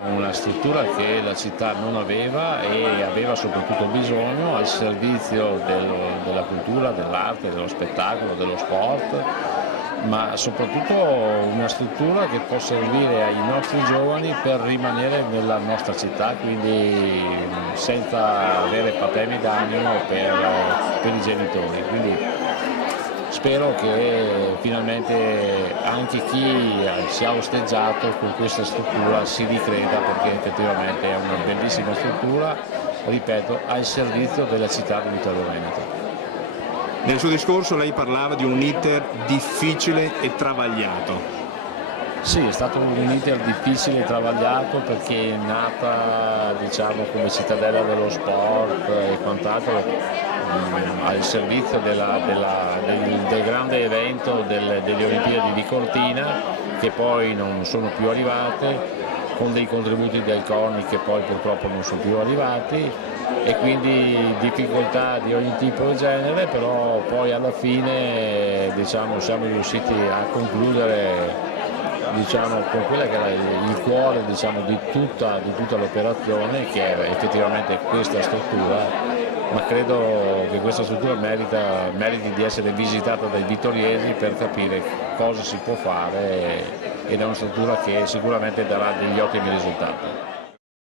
Una struttura che la città non aveva e aveva soprattutto bisogno al servizio della cultura, dell'arte, dello spettacolo, dello sport, ma soprattutto una struttura che può servire ai nostri giovani per rimanere nella nostra città, quindi senza avere patemi d'animo per i genitori. Quindi spero che finalmente anche chi si è osteggiato con questa struttura si ricreda, perché effettivamente è una bellissima struttura, ripeto, al servizio della città di Viterbo Veneto. Nel suo discorso lei parlava di un iter difficile e travagliato. Sì, è stato un iter difficile e travagliato perché è nata, diciamo, come cittadella dello sport e quant'altro, al servizio del grande evento delle Olimpiadi di Cortina, che poi non sono più arrivate, con dei contributi del CONI che poi purtroppo non sono più arrivati, e quindi difficoltà di ogni tipo e genere, però poi alla fine, diciamo, siamo riusciti a concludere, diciamo, con quella che era il cuore, diciamo, di tutta l'operazione, che era effettivamente questa struttura, ma credo che questa struttura meriti di essere visitata dai vittoriesi per capire cosa si può fare, ed è una struttura che sicuramente darà degli ottimi risultati.